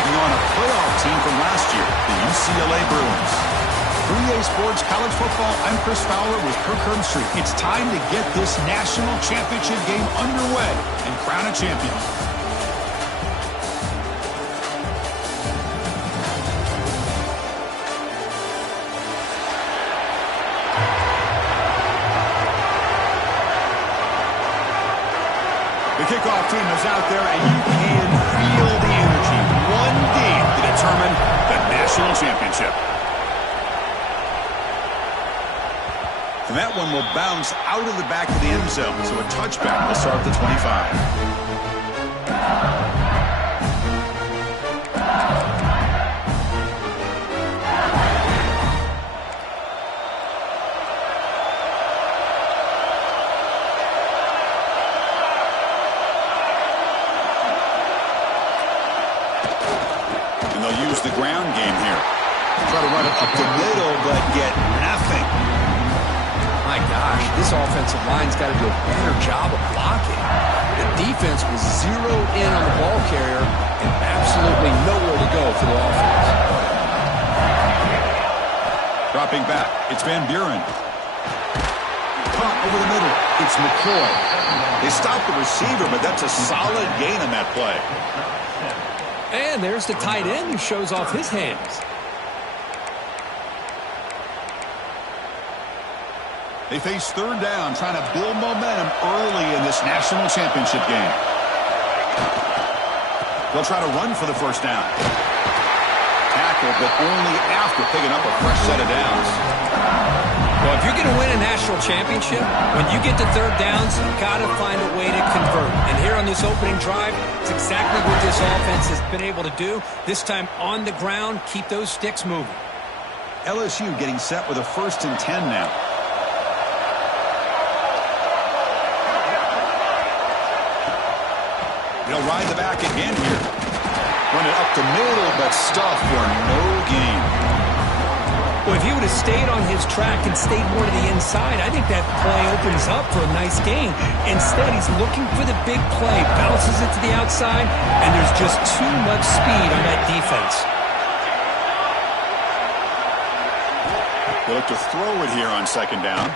taking on a playoff team from last year, the UCLA Bruins. 3A Sports College Football, I'm Chris Fowler with Kirk Herbstreit. It's time to get this national championship game underway and crown a champion. The kickoff team is out there, and you can feel the energy. One game to determine the national championship. And that one will bounce out of the back of the end zone, so a touchback will start at the 25. Use the ground game here. Try to run it up the middle, but get nothing. My gosh, this offensive line's got to do a better job of blocking. The defense was zeroed in on the ball carrier and absolutely nowhere to go for the offense. Dropping back, it's Van Buren. Caught over the middle, it's McCoy. They stopped the receiver, but that's a solid gain on that play. And there's the tight end who shows off his hands. They face third down, trying to build momentum early in this national championship game. They'll try to run for the first down. Tackle, but only after picking up a fresh set of downs. Well, if you're going to win a national championship, when you get to third downs, you've got to find a way to convert. And here on this opening drive, it's exactly what this offense has been able to do. This time on the ground, keep those sticks moving. LSU getting set with a 1st and 10 now. They'll ride the back again here. Run it up the middle, but stuffed for no gain. Well, if he would have stayed on his track and stayed more to the inside, I think that play opens up for a nice gain. Instead, he's looking for the big play, bounces it to the outside, and there's just too much speed on that defense. They look to throw it here on 2nd down.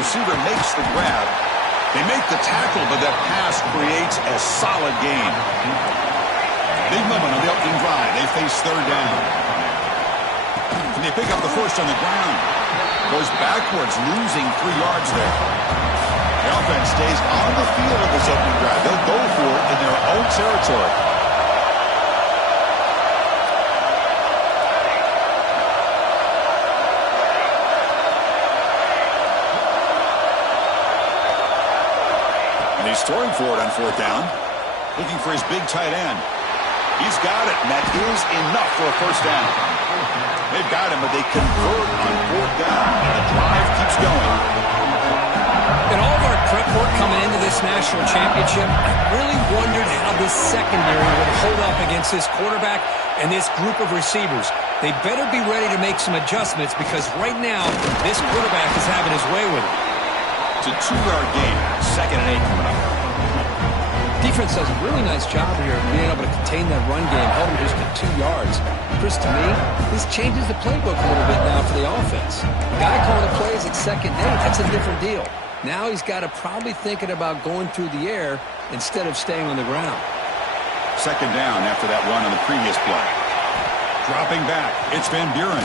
Receiver makes the grab. They make the tackle, but that pass creates a solid gain. Big moment on the opening drive. They face third down. And they pick up the first on the ground. Goes backwards, losing 3 yards there. The offense stays on the field of this opening drive. They'll go for it in their own territory. And he's throwing for it on 4th down. Looking for his big tight end. He's got it, and that is enough for a first down. They've got him, but they convert on 4th down, and the drive keeps going. In all of our prep work coming into this national championship, I really wondered how this secondary would hold up against this quarterback and this group of receivers. They better be ready to make some adjustments because right now, this quarterback is having his way with it. It's a 2-yard gain, 2nd and 8 coming up. Defense does a really nice job here of being able to contain that run game, held him just to 2 yards. Chris, to me, this changes the playbook a little bit now for the offense. The guy calling the plays at 2nd and 8, that's a different deal. Now he's got to probably thinking about going through the air instead of staying on the ground. 2nd down after that run on the previous play. Dropping back, it's Van Buren.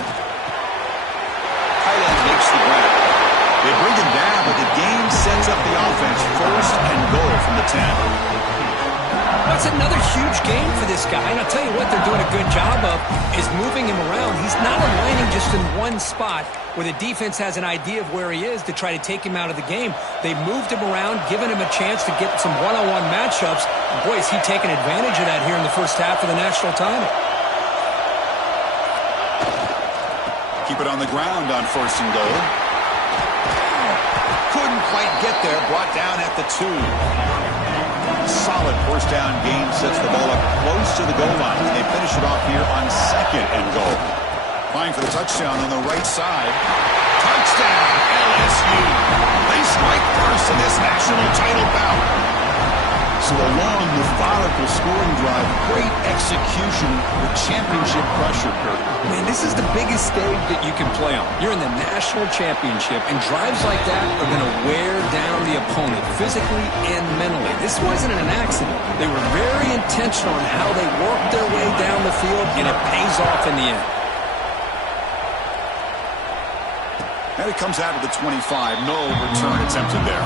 Tight end makes the grab. They bring him down, but the gain sets up the offense 1st and goal from the 10. That's another huge game for this guy, and I'll tell you what they're doing a good job of is moving him around. He's not aligning just in one spot where the defense has an idea of where he is to try to take him out of the game. They've moved him around, given him a chance to get some one-on-one matchups. Boy, is he taking advantage of that here in the first half of the national title. Keep it on the ground on 1st and goal. Couldn't quite get there, brought down at the 2. Solid 1st down gain sets the ball up close to the goal line. They finish it off here on 2nd and goal. Vying for the touchdown on the right side. Touchdown, LSU. They strike first in this national title bout. So a long, methodical scoring drive, great execution with championship pressure, Kurt. Man, this is the biggest stage that you can play on. You're in the national championship, and drives like that are going to wear down the opponent physically and mentally. This wasn't an accident. They were very intentional on how they worked their way down the field, and it pays off in the end. And it comes out of the 25. No return attempted there.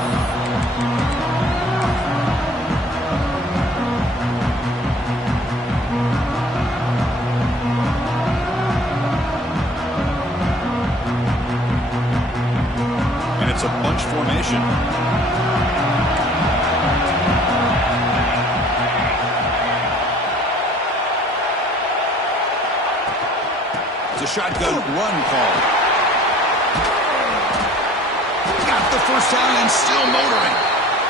It's a bunch formation. It's a shotgun run call. Got the first down and still motoring.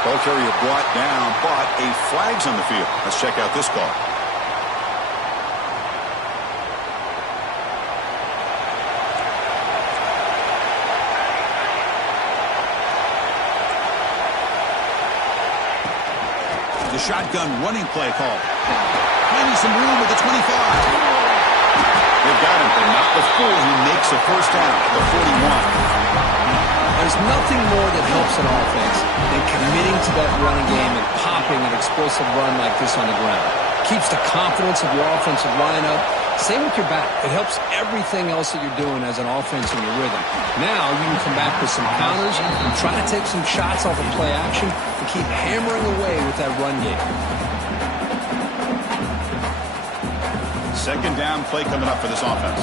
Ball carrier brought down, but a flag's on the field. Let's check out this call. The shotgun running play call. Finding some room at the 25. They've got him, but not before he makes a first down at the 41. There's nothing more that helps an offense than committing to that running game and popping an explosive run like this on the ground. Keeps the confidence of your offensive lineup. Same with your back. It helps everything else that you're doing as an offense in your rhythm. Now you can come back with some counters and try to take some shots off of play action and keep hammering away with that run game. Second down play coming up for this offense.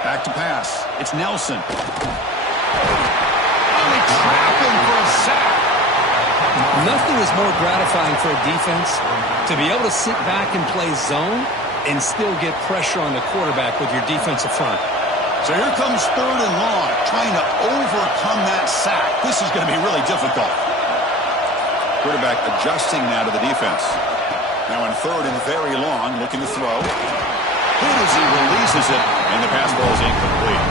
Back to pass. It's Nelson. They trap him for a sack. Nothing is more gratifying for a defense to be able to sit back and play zone and still get pressure on the quarterback with your defensive front. So here comes third and long, trying to overcome that sack. This is going to be really difficult. Quarterback adjusting now to the defense. Now on third and very long, looking to throw. Good as he releases it, and the pass ball is incomplete.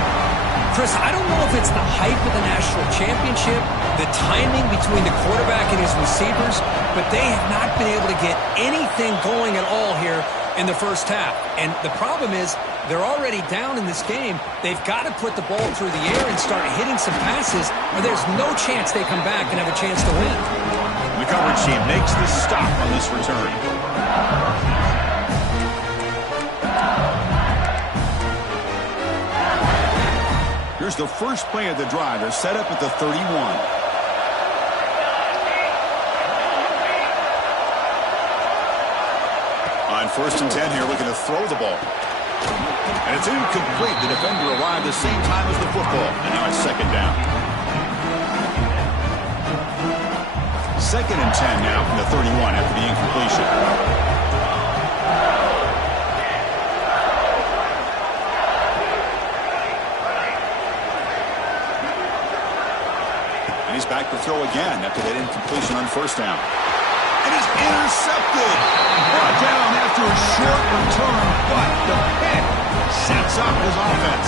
Chris, I don't know if it's the hype of the national championship, the timing between the quarterback and his receivers, but they have not been able to get anything going at all here in the first half. And the problem is they're already down in this game. They've got to put the ball through the air and start hitting some passes, or there's no chance they come back and have a chance to win. The coverage team makes the stop on this return. Here's the first play of the drive. They're set up at the 31. On first and 10 here, looking to throw the ball. And it's incomplete. The defender arrived the same time as the football. And now it's second down. Second and 10 now from the 31 after the incompletion. And he's back to throw again after that incompletion on first down. And he's intercepted. Brought down after a short return, but the pick sets up his offense.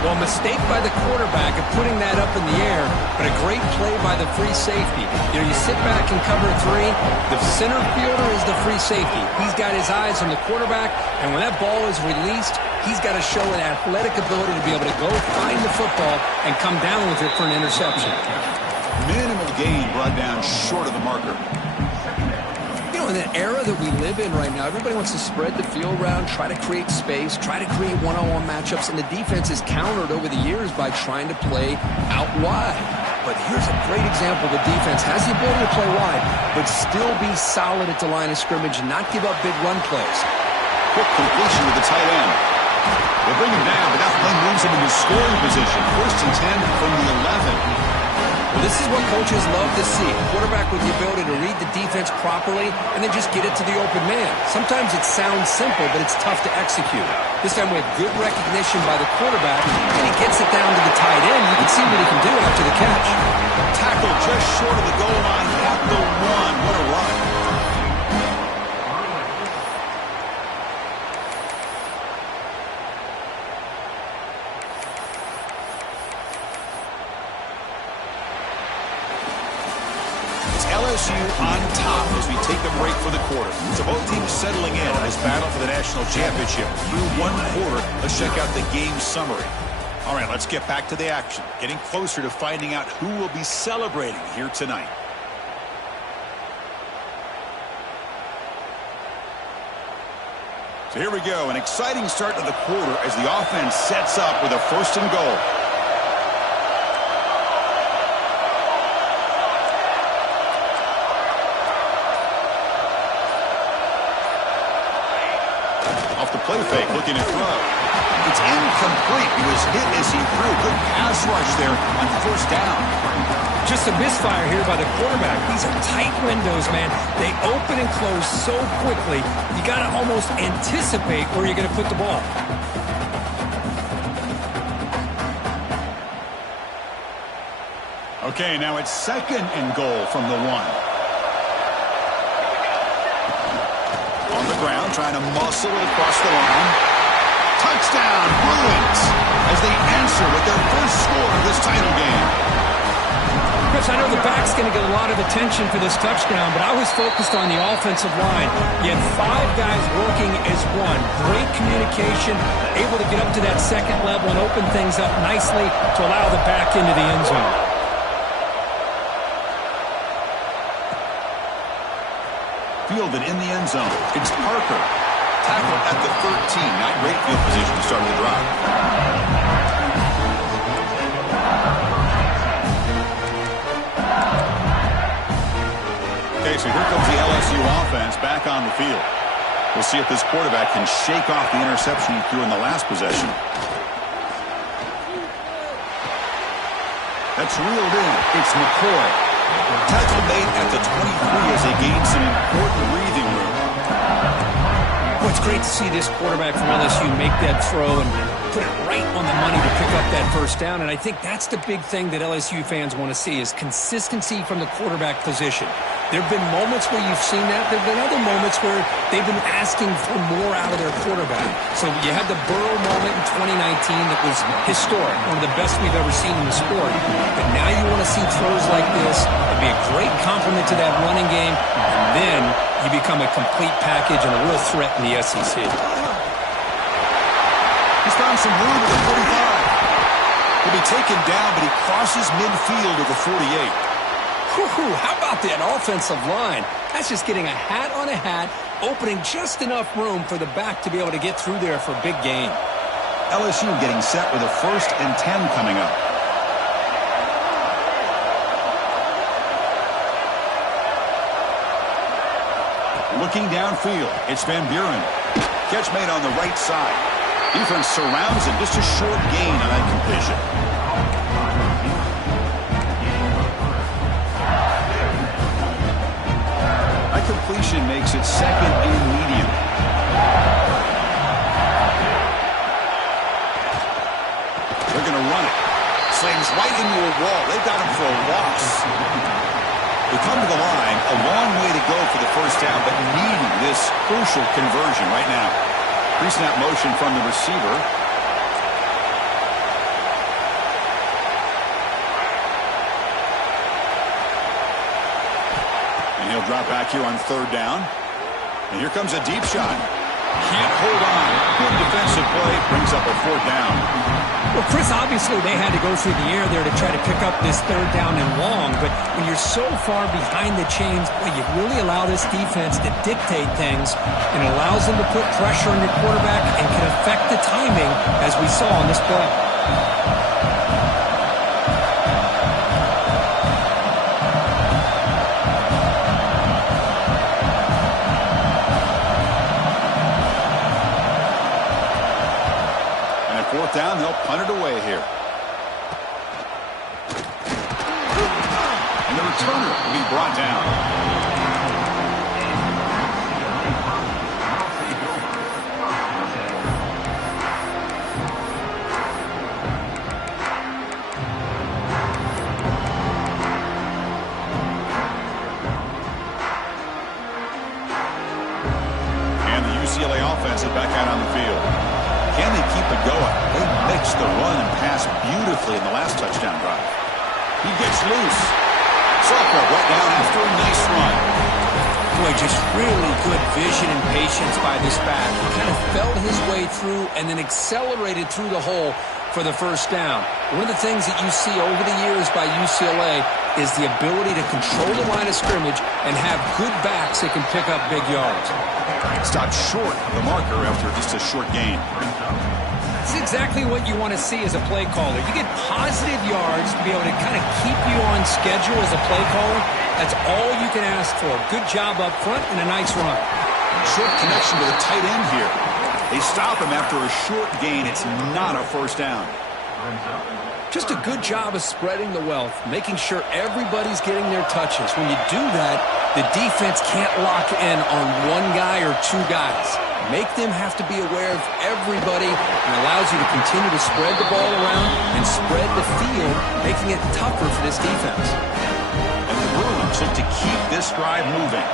Well, mistake by the quarterback of putting that up in the air, but a great play by the free safety. You know, you sit back and cover three. The center fielder is the free safety. He's got his eyes on the quarterback, and when that ball is released, he's got to show an athletic ability to be able to go find the football and come down with it for an interception. Minimal gain brought down short of the marker. You know, in the era that we live in right now, everybody wants to spread the field around, try to create space, try to create one-on-one matchups, and the defense is countered over the years by trying to play out wide. But here's a great example. The defense has the ability to play wide, but still be solid at the line of scrimmage and not give up big run plays. Quick completion to the tight end. They bring him down, but that play moves him into scoring position. First and 10 from the 11. Well, this is what coaches love to see. A quarterback with the ability to read the defense properly and then just get it to the open man. Sometimes it sounds simple, but it's tough to execute. This time we have good recognition by the quarterback, and he gets it down to the tight end. You can see what he can do after the catch. Tackle just short of the goal line at the one. What a run. LSU on top as we take a break for the quarter. So both teams settling in this battle for the national championship through one quarter. Let's check out the game summary. All right, let's get back to the action. Getting closer to finding out who will be celebrating here tonight. So here we go, an exciting start to the quarter as the offense sets up with a 1st and goal. Off the play fake, looking to throw. It's incomplete. He was hit as he threw. Good pass rush there on 1st down. Just a misfire here by the quarterback. These are tight windows, man. They open and close so quickly, you got to almost anticipate where you're going to put the ball. Okay, now it's 2nd and goal from the 1. On the ground, trying to muscle it across the line. Touchdown, Bruins, as they answer with their first score of this title game. Chris, I know the back's going to get a lot of attention for this touchdown, but I was focused on the offensive line. You had 5 guys working as one. Great communication, able to get up to that 2nd level and open things up nicely to allow the back into the end zone. Fielded in the end zone. It's Parker. Tackled at the 13. Not great field position to start the drive. Okay, so here comes the LSU offense back on the field. We'll see if this quarterback can shake off the interception he threw in the last possession. That's reeled in. It's McCoy. Tackle made at the 23 as they gain some important breathing room. Well, it's great to see this quarterback from LSU make that throw and put it right on the money to pick up that 1st down. And I think that's the big thing that LSU fans want to see is consistency from the quarterback position. There have been moments where you've seen that. There have been other moments where they've been asking for more out of their quarterback. So you had the Burrow moment in 2019 that was historic, one of the best we've ever seen in the sport. But now you want to see throws like this. It'd be a great compliment to that running game. And then you become a complete package and a real threat in the SEC. He's found some room at the 45. He'll be taken down, but he crosses midfield at the 48. How about that offensive line? That's just getting a hat on a hat, opening just enough room for the back to be able to get through there for a big gain. LSU getting set with a 1st and 10 coming up. Looking downfield, it's Van Buren. Catch made on the right side. Defense surrounds him, just a short gain on that completion. Completion makes it 2nd and medium. They're going to run it. Slings right into a wall. They've got him for a loss. They come to the line, a long way to go for the 1st down, but needing this crucial conversion right now. Pre-snap motion from the receiver. He'll drop back here on 3rd down. And here comes a deep shot. Can't hold on. Good defensive play. Brings up a 4th down. Well, Chris, obviously they had to go through the air there to try to pick up this 3rd down and long. But when you're so far behind the chains, boy, you really allow this defense to dictate things. And it allows them to put pressure on your quarterback and can affect the timing, as we saw on this play. Down, they'll punt it away here. And the returner will be brought down. And the UCLA offense is back out on the field. Can they keep it going? They mixed the run and pass beautifully in the last touchdown drive. He gets loose. Salka brought down after a nice run. Boy, just really good vision and patience by this back. He kind of felt his way through and then accelerated through the hole for the first down. One of the things that you see over the years by UCLA is the ability to control the line of scrimmage and have good backs that can pick up big yards. Stopped short of the marker after just a short gain. That's exactly what you want to see as a play caller. You get positive yards to be able to kind of keep you on schedule as a play caller. That's all you can ask for. Good job up front and a nice run. Short connection to the tight end here. They stop him after a short gain. It's not a first down. Just a good job of spreading the wealth, making sure everybody's getting their touches. When you do that, the defense can't lock in on one guy or two guys. Make them have to be aware of everybody, and allows you to continue to spread the ball around and spread the field, making it tougher for this defense. And the Bruins look to keep this drive moving.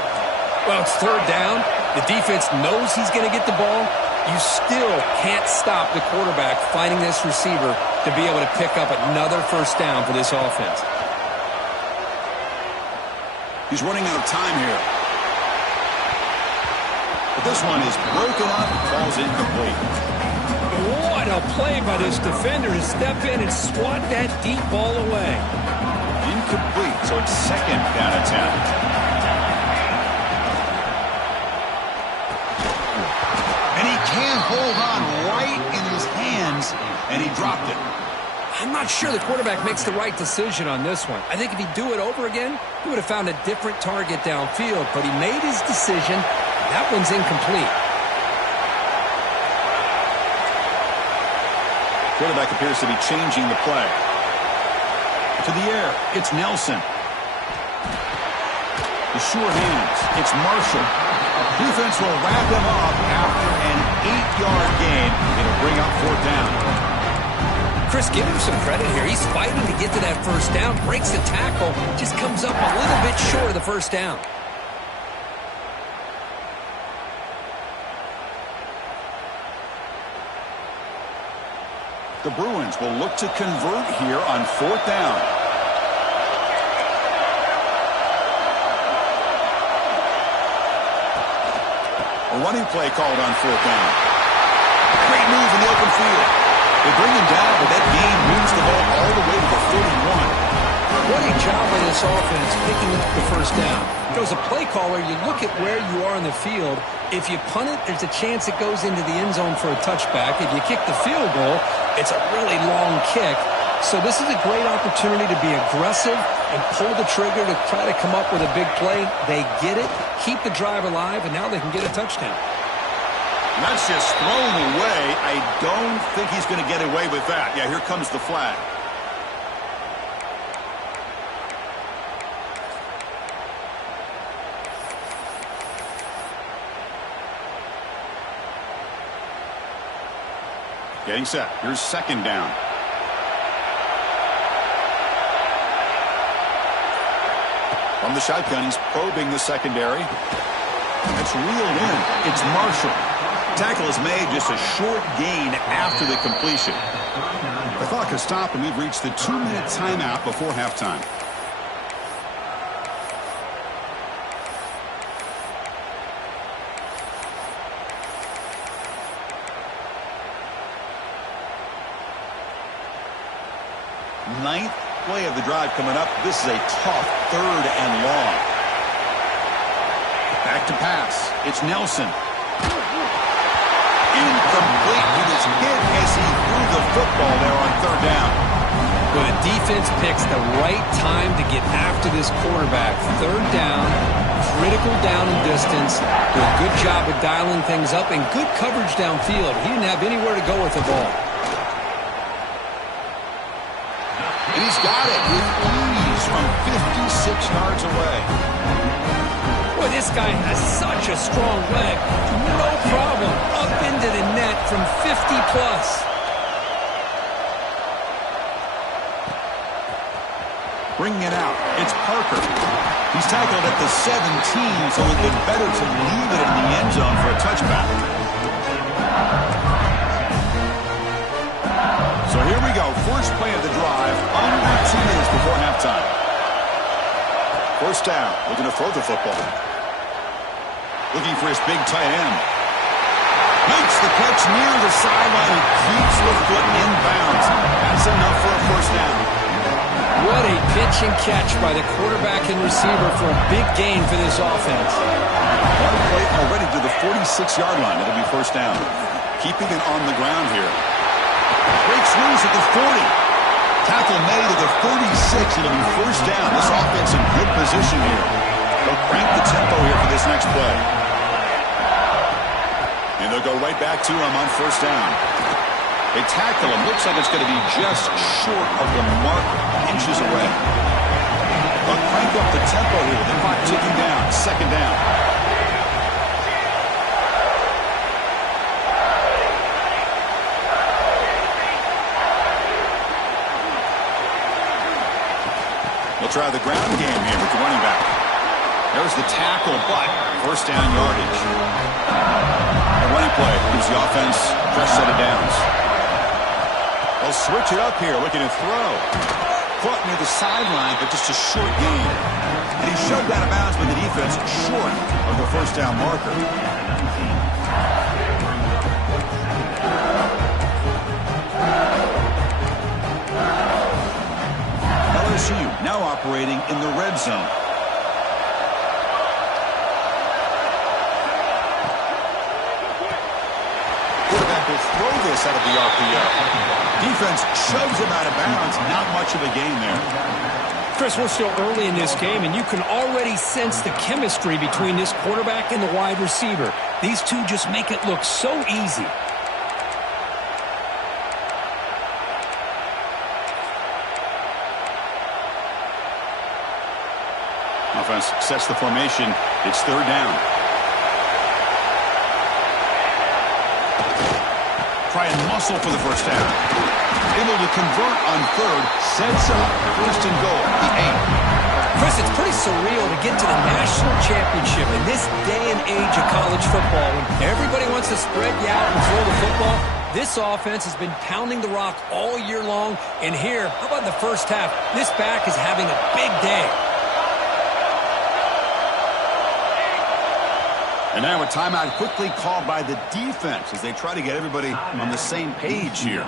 Well, it's third down. The defense knows he's going to get the ball. You still can't stop the quarterback finding this receiver to be able to pick up another first down for this offense. He's running out of time here. But this one is broken up and falls incomplete. What a play by this defender to step in and swat that deep ball away. Incomplete, so it's second down and 10. And he can't hold on right in his hands, and he dropped it. I'm not sure the quarterback makes the right decision on this one. I think if he'd do it over again, he would have found a different target downfield, but he made his decision. That one's incomplete. Quarterback appears to be changing the play. To the air, it's Nelson. The sure hands, it's Marshall. Defense will wrap him up after an 8-yard gain. It'll bring up fourth down. Chris, give him some credit here. He's fighting to get to that first down, breaks the tackle, just comes up a little bit short of the first down. The Bruins will look to convert here on fourth down. A running play called on fourth down. Great move in the open field. They bring him down, but that gain moves the ball all the way to the 31. What a job by this offense picking up the first down. You know, as a play caller, you look at where you are in the field. If you punt it, there's a chance it goes into the end zone for a touchback. If you kick the field goal, it's a really long kick. So this is a great opportunity to be aggressive and pull the trigger to try to come up with a big play. They get it, keep the drive alive, and now they can get a touchdown. That's just thrown away. I don't think he's going to get away with that. Yeah, here comes the flag. Getting set. Here's second down. From the shotgun, he's probing the secondary. It's reeled in. It's Marshall. Tackle is made, just a short gain after the completion. The clock has stopped, and we've reached the 2-minute timeout before halftime. Ninth play of the drive coming up. This is a tough third and long. Back to pass. It's Nelson. Incomplete. He was hit as he threw the football there on third down. Well, the defense picks the right time to get after this quarterback. Third down, critical down and distance. Do a good job of dialing things up and good coverage downfield. He didn't have anywhere to go with the ball. And he's got it with ease from 56 yards away. Boy, this guy has such a strong leg. No problem. Up into the net from 50-plus. Bringing it out. It's Parker. He's tackled at the 17, so it would be better to leave it in the end zone for a touchback. So here we go. First play of the drive, under 2 minutes before halftime. First down, looking to throw the football. Looking for his big tight end. Makes the catch near the sideline and keeps the foot in bounds. That's enough for a first down. What a pitch and catch by the quarterback and receiver for a big gain for this offense. One play already to the 46-yard line. It'll be first down. Keeping it on the ground here. Breaks loose at the 40. Tackle made at the 36. It'll be first down. This offense in good position here. They'll crank the tempo here for this next play. And they'll go right back to him on first down. They tackle him. Looks like it's going to be just short of the mark, inches away. They'll crank up the tempo here with the clock ticking down. Second down. They'll try the ground game here with the running back. There's the tackle, but first down yardage. The running play gives the offense a fresh set of downs. They'll switch it up here, looking to throw. Caught near the sideline, but just a short gain. And he's shoved out of bounds by the defense, short of the first down marker. LSU now operating in the red zone. Quarterback will throw this out of the RPO. Defense shoves him out of bounds. Not much of a gain there. Chris, we're still early in this game, and you can already sense the chemistry between this quarterback and the wide receiver. These two just make it look so easy. Offense sets the formation. It's third down. Try and muscle for the first down. Able to convert on third. Sets up first and goal. The 8. Chris, it's pretty surreal to get to the national championship in this day and age of college football when everybody wants to spread you out and throw the football. This offense has been pounding the rock all year long. And here, how about the first half? This back is having a big day. And now a timeout quickly called by the defense as they try to get everybody on the same page here.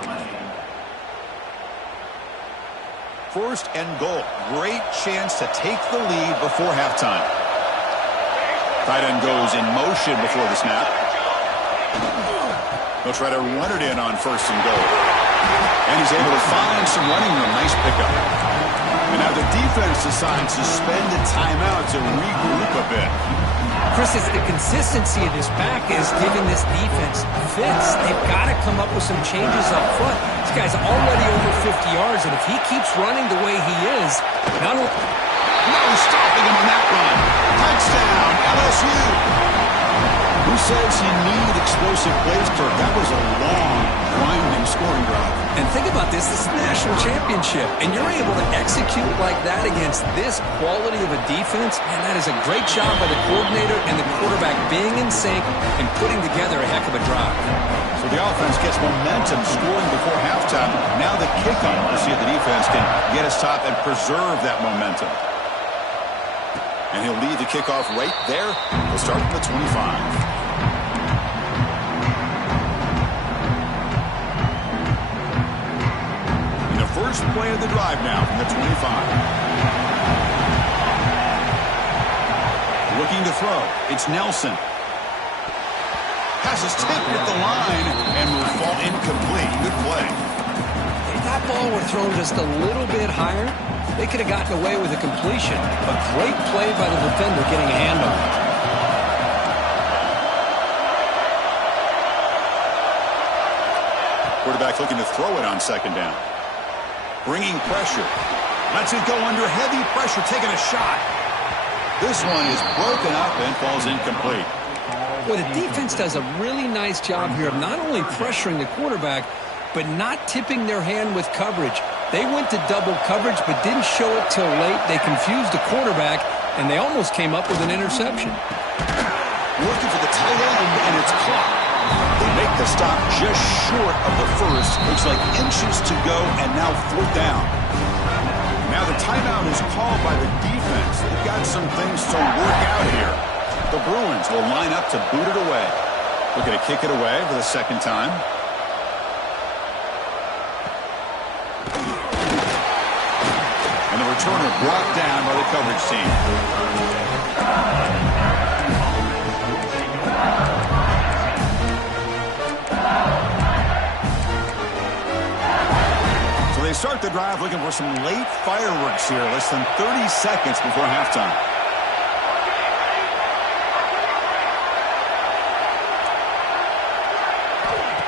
First and goal. Great chance to take the lead before halftime. Tight end goes in motion before the snap. They'll try to run it in on first and goal. And he's able to find some running room. Nice pickup. And now the defense decides to spend a timeout to regroup a bit. Chris, it's the consistency of this back is giving this defense fits. They've got to come up with some changes up front. This guy's already over 50 yards, and if he keeps running the way he is, not only... No stopping him on that run. Touchdown, LSU. Who says you need explosive plays, Kirk? That was a long, winding scoring drive. And think about this. This is the national championship, and you're able to execute like that against this quality of a defense, and that is a great job by the coordinator and the quarterback being in sync and putting together a heck of a drive. So the offense gets momentum, scoring before halftime. Now the kickoff to see if the defense can get a stop and preserve that momentum. And he'll lead the kickoff right there. He'll start from the 25. First play of the drive now from the 25. Looking to throw. It's Nelson. Pass is tipped at the line and will fall incomplete. Good play. If that ball were thrown just a little bit higher, they could have gotten away with a completion. A great play by the defender getting a hand on it. Quarterback looking to throw it on second down. Bringing pressure. Lets it go under heavy pressure, taking a shot. This one is broken up and falls incomplete. Well, the defense does a really nice job here of not only pressuring the quarterback, but not tipping their hand with coverage. They went to double coverage, but didn't show it till late. They confused the quarterback, and they almost came up with an interception. Looking for the tight end, and it's caught. They make the stop just short of the first. Looks like inches to go, and now fourth down. Now the timeout is called by the defense. They've got some things to work out here. The Bruins will line up to boot it away. Looking to kick it away for the second time. And the returner brought down by the coverage team. So they start the drive looking for some late fireworks here. Less than 30 seconds before halftime.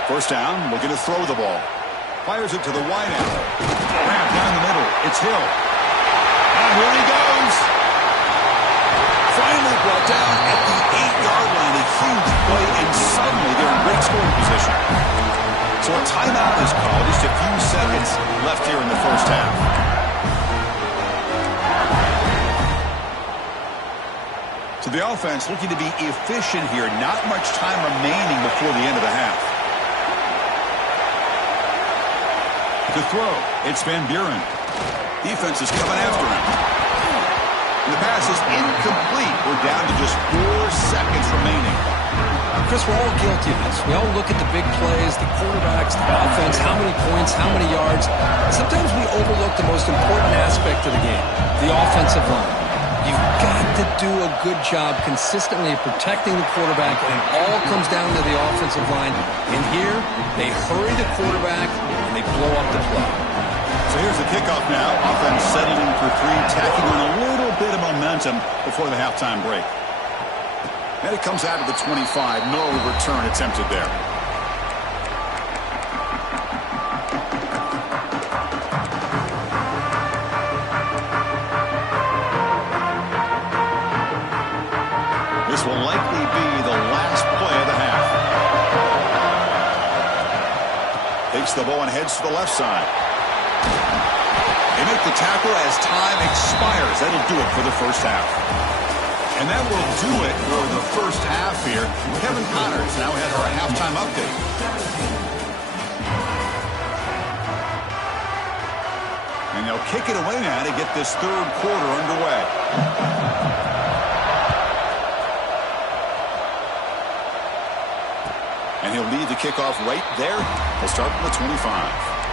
First down, looking to throw the ball. Fires it to the wide end. Grab down the middle. It's Hill. And here he goes. Finally brought down at the 8-yard line. A huge play, and suddenly they're in great scoring position. So a timeout is called. Just a few seconds left here in the first half. So the offense looking to be efficient here. Not much time remaining before the end of the half. To throw, it's Van Buren. Defense is coming after him. And the pass is incomplete. We're down to just 4 seconds remaining. Chris, we're all guilty of this. We all look at the big plays, the quarterbacks, the offense, how many points, how many yards. Sometimes we overlook the most important aspect of the game, the offensive line. You've got to do a good job consistently of protecting the quarterback, and it all comes down to the offensive line. And here, they hurry the quarterback, and they blow up the play. So here's the kickoff now. Offense settling for 3, tacking on a little bit of momentum before the halftime break. And it comes out of the 25. No return attempted there. This will likely be the last play of the half. Takes the ball and heads to the left side. They make the tackle as time expires. That'll do it for the first half. And that will do it for the first half here. Kevin Connors now has our halftime update. And they'll kick it away now to get this third quarter underway. And he'll lead the kickoff right there. He'll start from the 25.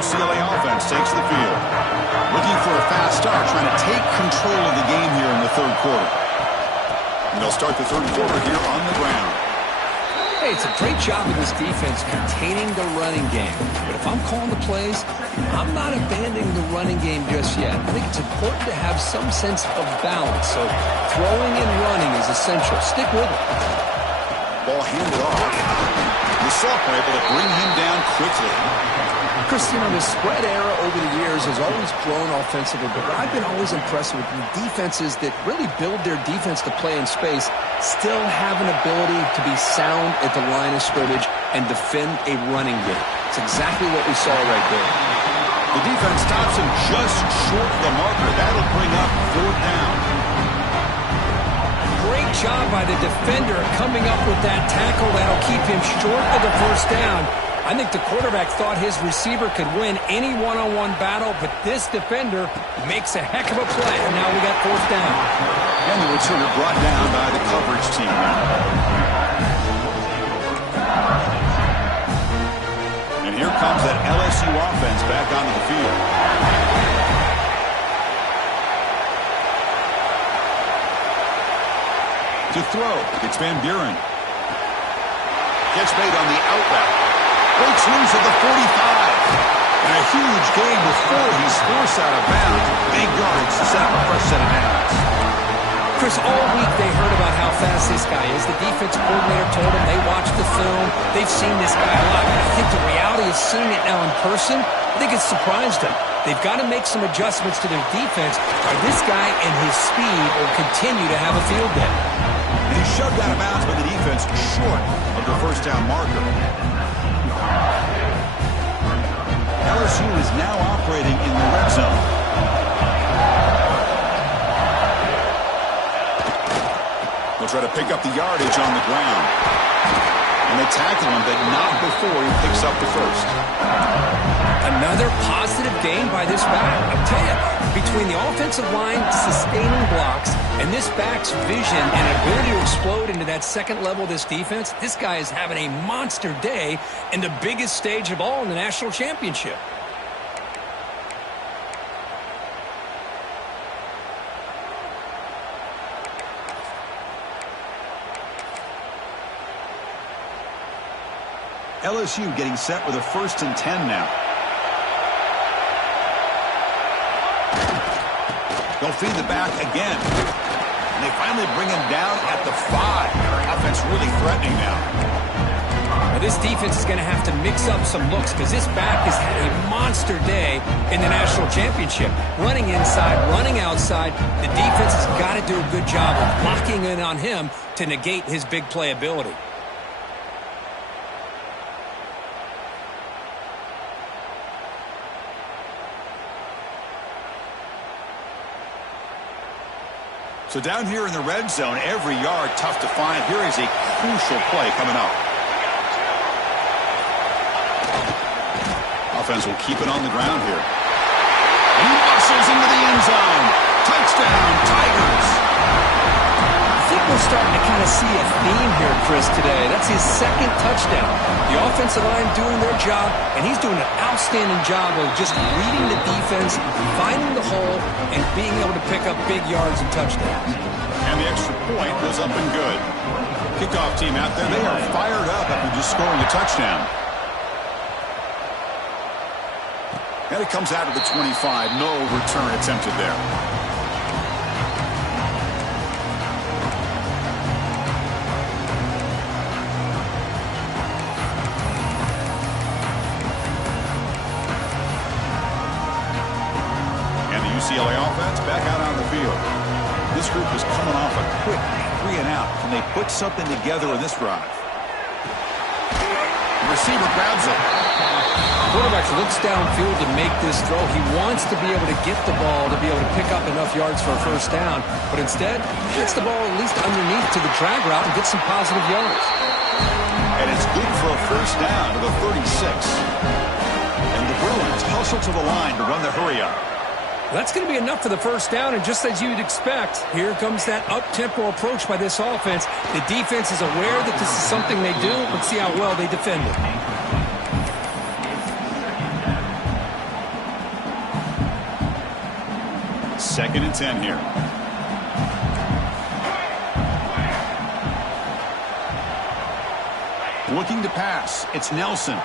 UCLA offense takes the field. Looking for a fast start, trying to take control of the game here in the third quarter. And they'll start the third quarter here on the ground. Hey, it's a great job of this defense containing the running game. But if I'm calling the plays, I'm not abandoning the running game just yet. I think it's important to have some sense of balance. So throwing and running is essential. Stick with it. Ball handed off. The sophomore able to bring him down quickly. Chris, you know, the spread era over the years has always grown offensively, but I've been always impressed with the defenses that really build their defense to play in space, still have an ability to be sound at the line of scrimmage and defend a running game. It's exactly what we saw right there. The defense stops him just short of the marker. That'll bring up fourth down. Great job by the defender coming up with that tackle. That'll keep him short of the first down. I think the quarterback thought his receiver could win any one-on-one battle, but this defender makes a heck of a play, and now we got fourth down. And the returner brought down by the coverage team. And here comes that LSU offense back onto the field. To throw, it's Van Buren. Gets made on the out route. Breaks loose at the 45. And a huge gain before he's forced out of bounds. Big yards to set up a fresh set of downs. Chris, all week they heard about how fast this guy is. The defense coordinator told them they watched the film. They've seen this guy a lot. But I think the reality of seeing it now in person, I think it's surprised them. They've got to make some adjustments to their defense, or this guy and his speed will continue to have a field day. And he's shoved out of bounds by the defense short of the first down marker. LSU is now operating in the red zone. They'll try to pick up the yardage on the ground. And they tackle him, but not before he picks up the first. Another positive gain by this back. I'll tell you, between the offensive line sustaining blocks and this back's vision and ability to explode into that second level of this defense, this guy is having a monster day in the biggest stage of all in the national championship. LSU getting set with a 1st and 10 now. They'll feed the back again. And they finally bring him down at the 5. Their offense really threatening now. Now this defense is going to have to mix up some looks because this back has had a monster day in the national championship. Running inside, running outside. The defense has got to do a good job of locking in on him to negate his big play ability. So down here in the red zone, every yard tough to find. Here is a crucial play coming up. Offense will keep it on the ground here. And he muscles into the end zone. Touchdown, Tigers. I think we're starting to kind of see a theme here, Chris, today. That's his 2nd touchdown. The offensive line doing their job, and he's doing an outstanding job of just reading the defense, finding the hole, and being able to pick up big yards and touchdowns. And the extra point was up and good. Kickoff team out there, they are fired up after just scoring a touchdown. And it comes out of the 25. No return attempted there. UCLA offense back out on the field. This group is coming off a quick 3 and out. Can they put something together in this drive? The receiver grabs it. Quarterback looks downfield to make this throw. He wants to be able to get the ball to be able to pick up enough yards for a 1st down, but instead he gets the ball at least underneath to the drag route and gets some positive yards. And it's good for a 1st down to the 36. And the Bruins hustle to the line to run the hurry up. That's going to be enough for the 1st down, and just as you'd expect, here comes that up-tempo approach by this offense. The defense is aware that this is something they do. Let's see how well they defend it. Second and 10 here. Looking to pass. It's Nelson.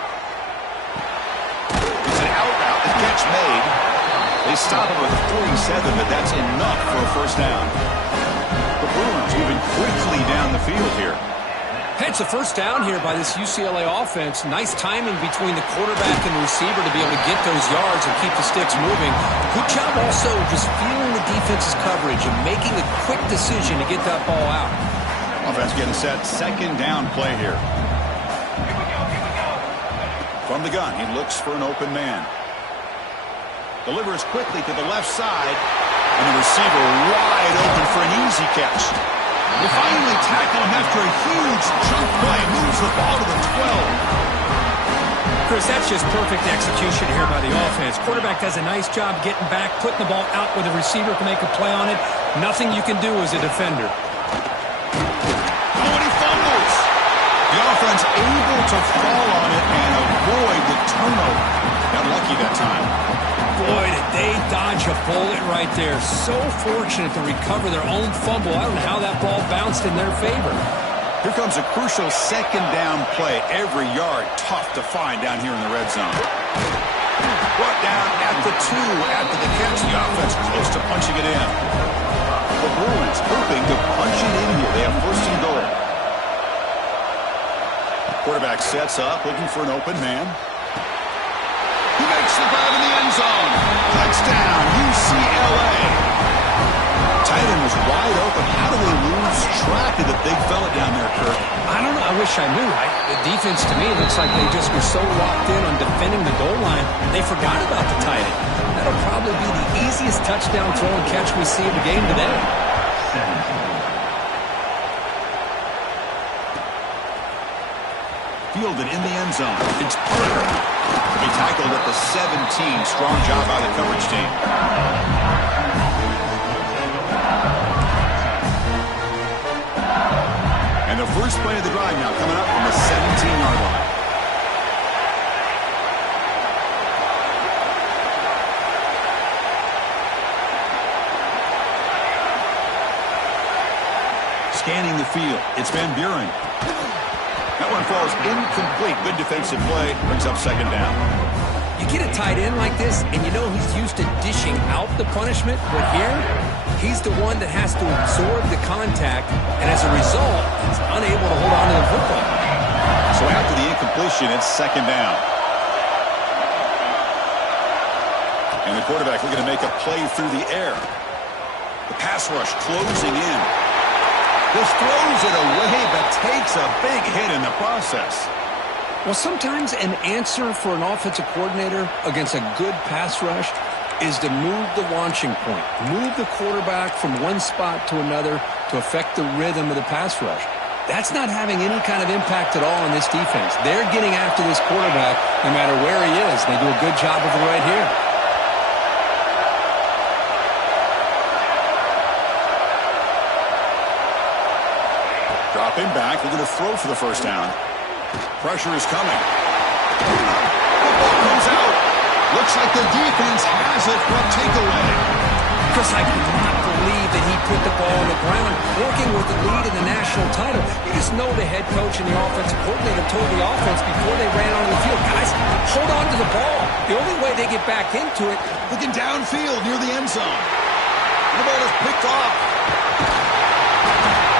It's an out route. The catch made. They stop it with a 47, but that's enough for a 1st down. The Bruins moving quickly down the field here. It's a 1st down here by this UCLA offense. Nice timing between the quarterback and receiver to be able to get those yards and keep the sticks moving. Good job also just feeling the defense's coverage and making a quick decision to get that ball out. Offense getting set. 2nd down play here. From the gun, he looks for an open man. Delivers quickly to the left side, and the receiver wide open for an easy catch. They finally tackle him after a huge chunk play. Moves the ball to the 12. Chris, that's just perfect execution here by the offense. Quarterback does a nice job getting back, putting the ball out where the receiver can make a play on it. Nothing you can do as a defender. Oh, and he fumbles. The offense able to fall on it and avoid the turnover. Got lucky that time. Boy, did they dodge a bullet right there. So fortunate to recover their own fumble. I don't know how that ball bounced in their favor. Here comes a crucial 2nd down play. Every yard tough to find down here in the red zone. Brought down at the 2 after the catch. The offense close to punching it in. The Bruins hoping to punch it in here. They have 1st and goal. Quarterback sets up, looking for an open man. He makes the grab in the end zone. Touchdown, UCLA. Tight end was wide open. How do they lose track of the big fella down there, Kirk? I don't know. I wish I knew. The defense, to me, looks like they just were so locked in on defending the goal line, they forgot about the tight end. That'll probably be the easiest touchdown throw and catch we see in the game today. fielded in the end zone. It's Porter. He tackled at the 17. Strong job by the coverage team. And the first play of the drive now coming up from the 17-yard line. Scanning the field. It's Van Buren. That one falls incomplete. Good defensive play. Brings up second down. You get a tight end like this, and you know he's used to dishing out the punishment. But here, he's the one that has to absorb the contact, and as a result, he's unable to hold on to the football. So after the incompletion, it's second down. And the quarterback looking to make a play through the air. The pass rush closing in. Just throws it away, but takes a big hit in the process. Well, sometimes an answer for an offensive coordinator against a good pass rush is to move the launching point, move the quarterback from one spot to another to affect the rhythm of the pass rush. That's not having any kind of impact at all on this defense. They're getting after this quarterback no matter where he is. They do a good job of it right here. Dropping back, looking to throw for the first down. Pressure is coming. Football comes out. Looks like the defense has it for a takeaway. Chris, I cannot believe that he put the ball on the ground, working with the lead in the national title. You just know the head coach and the offensive coordinator told the offense before they ran onto the field, guys, hold on to the ball. The only way they get back into it. Looking downfield near the end zone. The ball is picked off.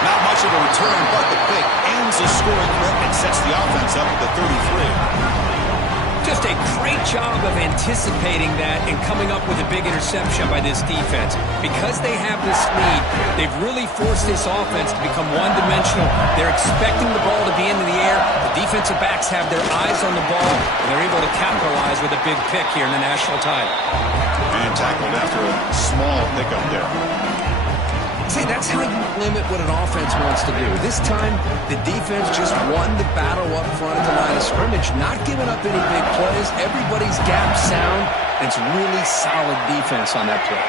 Not much of a return, but the pick ends the scoring threat and sets the offense up at the 33. Just a great job of anticipating that and coming up with a big interception by this defense. Because they have this lead, they've really forced this offense to become one-dimensional. They're expecting the ball to be into the air. The defensive backs have their eyes on the ball, and they're able to capitalize with a big pick here in the national title. And tackled after a small pickup there. See, that's how you limit what an offense wants to do. This time, the defense just won the battle up front at the line of scrimmage, not giving up any big plays. Everybody's gap sound, and it's really solid defense on that play.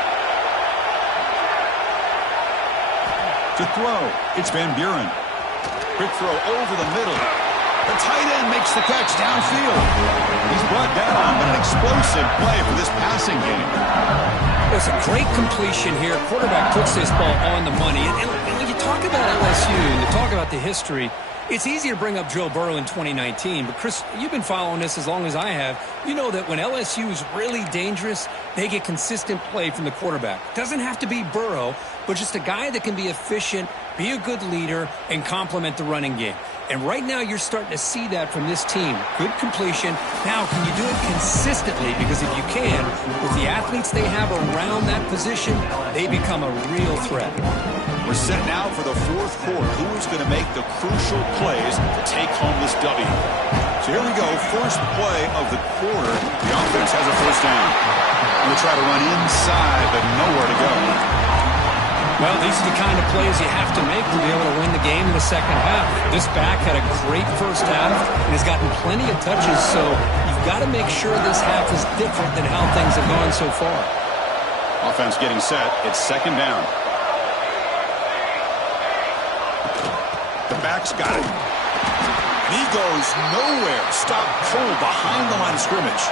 To throw, it's Van Buren. Quick throw over the middle. The tight end makes the catch downfield. He's brought down, but an explosive play for this passing game. It's a great completion here. Quarterback puts this ball on the money. And when you talk about LSU and you talk about the history, it's easy to bring up Joe Burrow in 2019. But, Chris, you've been following this as long as I have. You know that when LSU is really dangerous, they get consistent play from the quarterback. Doesn't have to be Burrow, but just a guy that can be efficient, be a good leader, and complement the running game. And right now you're starting to see that from this team. Good completion. Now, can you do it consistently? Because if you can, with the athletes they have around that position, they become a real threat. We're set now for the fourth quarter. Who is going to make the crucial plays to take home this W? So here we go. First play of the quarter. The offense has a first down. We'll try to run inside, but nowhere to go. Well, these are the kind of plays you have to make to be able to win the game in the second half. This back had a great first half and has gotten plenty of touches, so you've got to make sure this half is different than how things have gone so far. Offense getting set. It's second down. The back's got it. And he goes nowhere. Stop cold behind the line of scrimmage.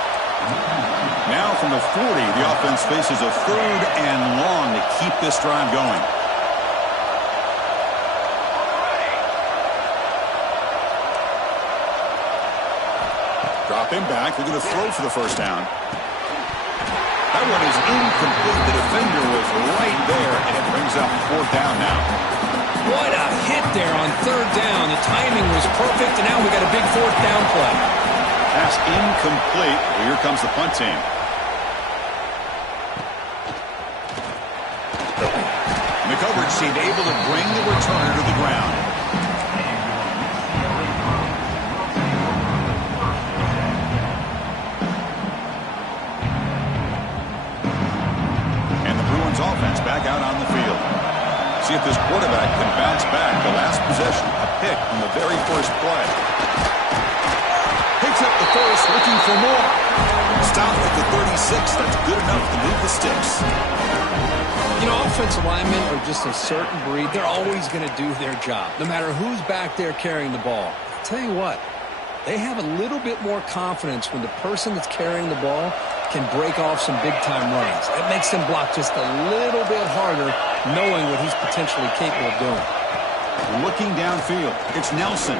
Now from the 40, the offense faces a third and long to keep this drive going. Dropping back, they're going to throw for the first down. That one is incomplete. The defender was right there, and it brings up fourth down now. What a hit there on third down. The timing was perfect, and now we got a big fourth down play. Pass incomplete. Well, here comes the punt team. And the coverage seemed able to bring the returner to the ground. And the Bruins offense back out on the field. See if this quarterback can bounce back. The last possession, a pick on the very first play. looking for more. Stop at the 36. That's good enough to move the sticks. You know, offensive linemen are just a certain breed. They're always going to do their job, no matter who's back there carrying the ball. I'll tell you what, they have a little bit more confidence when the person that's carrying the ball can break off some big-time runs. It makes him block just a little bit harder, knowing what he's potentially capable of doing. Looking downfield, it's Nelson.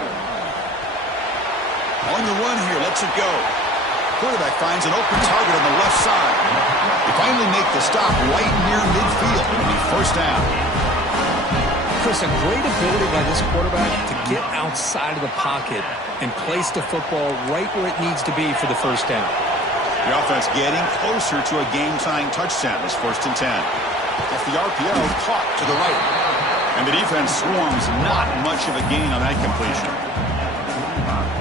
On the run here, lets it go. Quarterback finds an open target on the left side. They finally make the stop right near midfield. It'll be first down. Chris, a great ability by this quarterback to get outside of the pocket and place the football right where it needs to be for the first down. The offense getting closer to a game-tying touchdown. It's 1st and 10. Off the RPO, caught to the right. And the defense swarms, not much of a gain on that completion.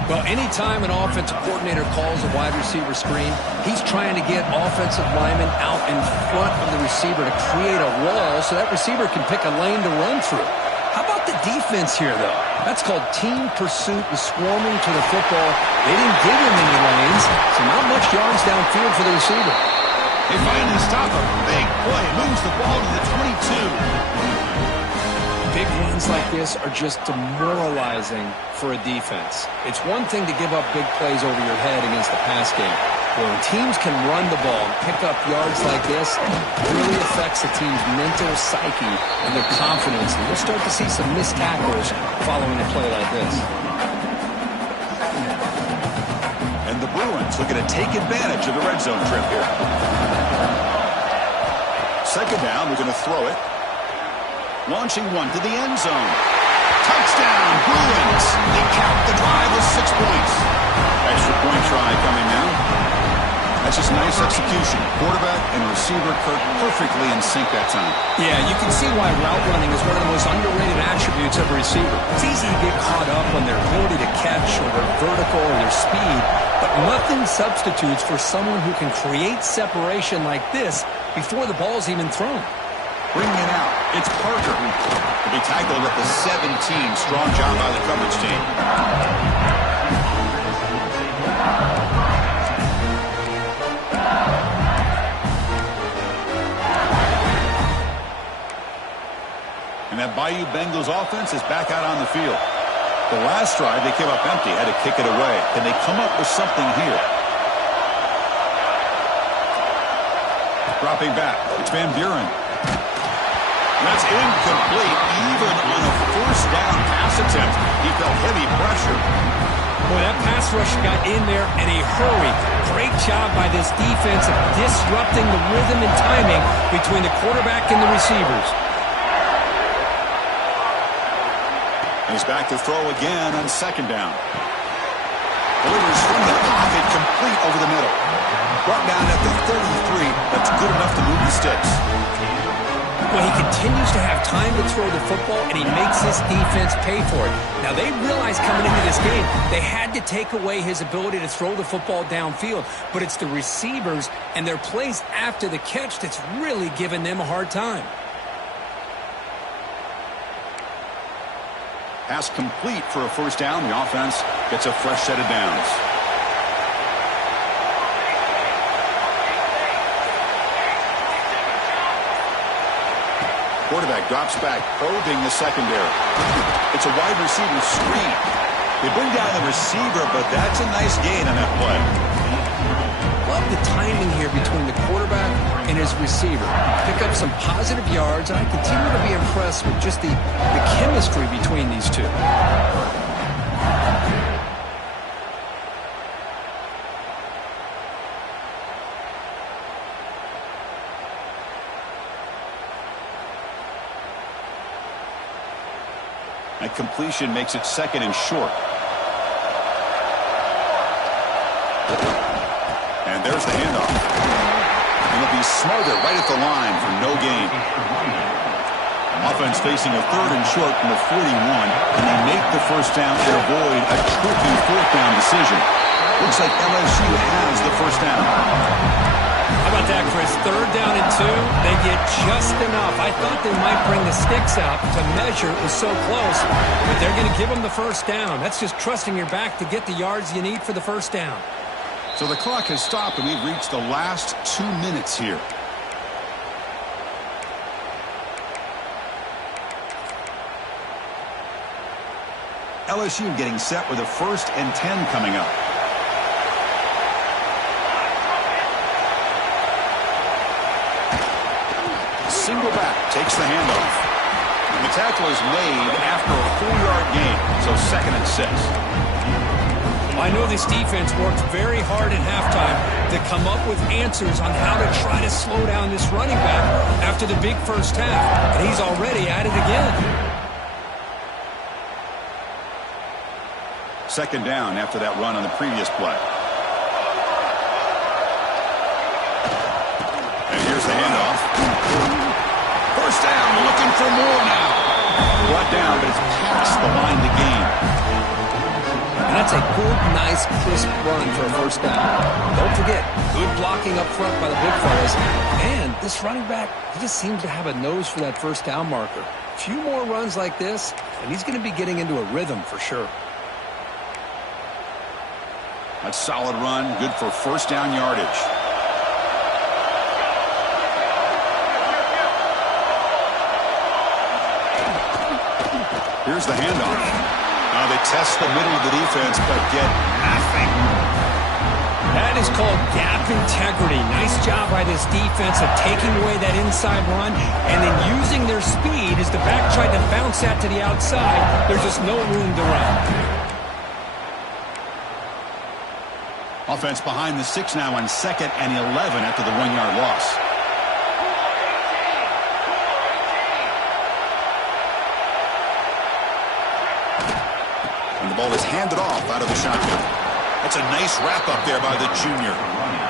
Well, anytime an offensive coordinator calls a wide receiver screen, he's trying to get offensive linemen out in front of the receiver to create a wall so that receiver can pick a lane to run through. How about the defense here, though? That's called team pursuit and swarming to the football. They didn't give him any lanes, so not much yards downfield for the receiver. They finally stop him. Big play. Moves the ball to the 22. Big runs like this are just demoralizing for a defense. It's one thing to give up big plays over your head against the pass game. When teams can run the ball and pick up yards like this, it really affects the team's mental psyche and their confidence. And you'll start to see some missed tackles following a play like this. And the Bruins looking to take advantage of the red zone trip here. Second down, we're going to throw it. Launching one to the end zone. Touchdown, Bruins. They count the drive with 6 points. Extra point try coming now. That's just nice execution. Quarterback and receiver perfectly in sync that time. Yeah, you can see why route running is one of the most underrated attributes of a receiver. It's easy to get caught up on their ability to catch or their vertical or their speed, but nothing substitutes for someone who can create separation like this before the ball's even thrown. Bringing it out. It's Parker. To be tackled at the 17. Strong job by the coverage team. And that Bayou Bengals offense is back out on the field. The last drive, they came up empty, had to kick it away. Can they come up with something here? Dropping back. It's Van Buren. That's incomplete. Even on a first down pass attempt, he felt heavy pressure. Boy, that pass rush got in there in a hurry. Great job by this defense of disrupting the rhythm and timing between the quarterback and the receivers. He's back to throw again on second down. Delivers from the pocket, complete over the middle. Brought down at the 33. That's good enough to move the sticks. Well, he continues to have time to throw the football, and he makes his defense pay for it. Now, they realized coming into this game, they had to take away his ability to throw the football downfield. But it's the receivers and their plays after the catch that's really giving them a hard time. Pass complete for a first down. The offense gets a fresh set of downs. Quarterback drops back, probing the secondary. It's a wide receiver screen. They bring down the receiver, but that's a nice gain on that play. Love the timing here between the quarterback and his receiver. Pick up some positive yards, and I continue to be impressed with just the chemistry between these two. That completion makes it second and short. And there's the handoff. And they'll be smarter right at the line for no gain. Offense facing a third and short from the 41, and they make the first down to avoid a tricky fourth down decision. Looks like LSU has the first down. How about that, Chris? Third down and 2. They get just enough. I thought they might bring the sticks out to measure. It was so close, but they're going to give them the first down. That's just trusting your back to get the yards you need for the first down. So the clock has stopped, and we've reached the last 2 minutes here. LSU getting set with a 1st and 10 coming up. Single back, takes the handoff. The tackle is made after a 4-yard gain, so 2nd and 6. I know this defense worked very hard at halftime to come up with answers on how to try to slow down this running back after the big first half, and he's already at it again. 2nd down after that run on the previous play. And here's the handoff. 1st down, looking for more now. Brought down, but it's past the line to gain. And that's a good, nice, crisp run for a 1st down. Don't forget, good blocking up front by the big fellas. And this running back, he just seems to have a nose for that 1st down marker. A few more runs like this, and he's going to be getting into a rhythm for sure. A solid run, good for 1st down yardage. Here's the handoff. Now they test the middle of the defense, but get nothing. That is called gap integrity. Nice job by this defense of taking away that inside run and then using their speed as the back tried to bounce that to the outside. There's just no room to run. Offense behind the 6 now on 2nd and 11 after the 1-yard loss. And the ball is handed off out of the shotgun. That's a nice wrap up there by the junior.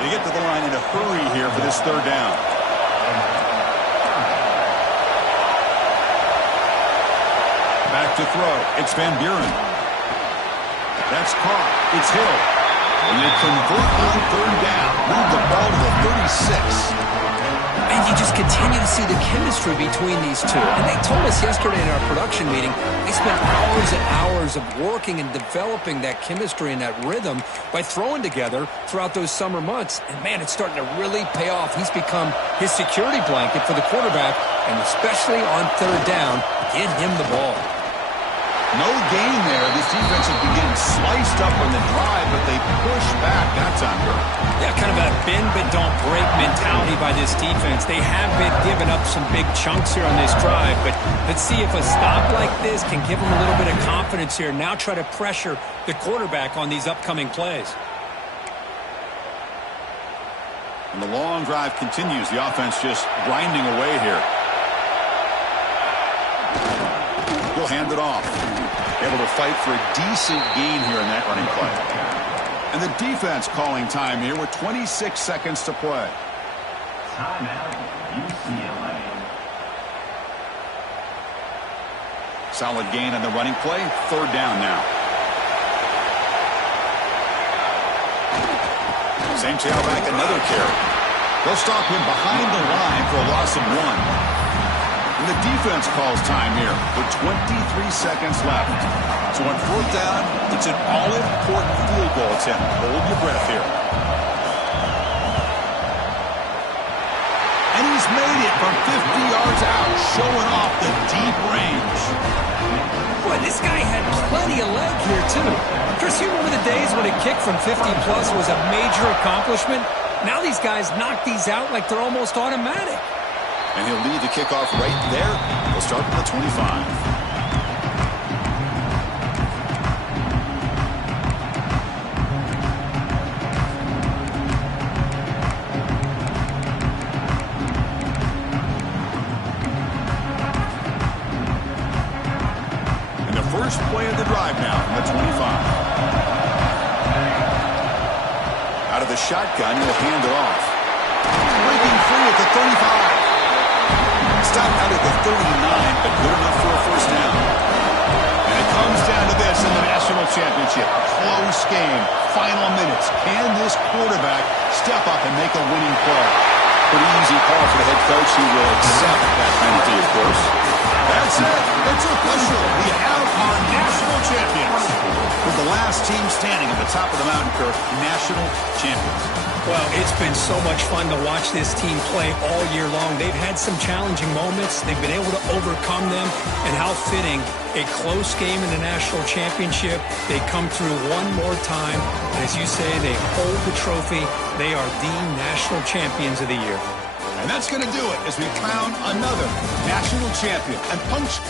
They get to the line in a hurry here for this 3rd down. Back to throw. It's Van Buren. That's caught. It's Hill. And they convert on 3rd down. Move the ball to the 36. And you just continue to see the chemistry between these two. And they told us yesterday in our production meeting, they spent hours and hours of working and developing that chemistry and that rhythm by throwing together throughout those summer months. And, man, it's starting to really pay off. He's become his security blanket for the quarterback, and especially on 3rd down, get him the ball. No gain there. This defense has been getting sliced up on the drive, but they push back that time. Yeah, kind of a bend but don't break mentality by this defense. They have been giving up some big chunks here on this drive, but let's see if a stop like this can give them a little bit of confidence here. Now try to pressure the quarterback on these upcoming plays. And the long drive continues. The offense just grinding away here. He'll hand it off. Able to fight for a decent gain here in that running play. And the defense calling time here with 26 seconds to play. Timeout, UCLA. Solid gain on the running play. 3rd down now. Same tailback, another carry. They'll stop him behind the line for a loss of 1. And the defense calls time here with 23 seconds left. So on 4th down, it's an all-important field goal attempt. Hold your breath here. And he's made it from 50 yards out, showing off the deep range. Boy, this guy had plenty of leg here, too. Chris, you remember the days when a kick from 50-plus was a major accomplishment? Now these guys knock these out like they're almost automatic. And he'll lead the kickoff right there. He'll start from the 25. And the first play of the drive now from the 25. Out of the shotgun, he'll hand it off. Breaking free at the 35. Stopped out at the 39, but good enough for a 1st down. And it comes down to this in the national championship. Close game, final minutes. Can this quarterback step up and make a winning play? Pretty easy call for the head coach. He will accept that penalty, of course. That's it. It's official. We have our national champions. With the last last team standing at the top of the mountain, Kirk, national champions. Well, it's been so much fun to watch this team play all year long. They've had some challenging moments. They've been able to overcome them. And how fitting, a close game in the national championship. They come through one more time. And as you say, they hold the trophy. They are the national champions of the year. And that's going to do it as we crown another national champion. And punch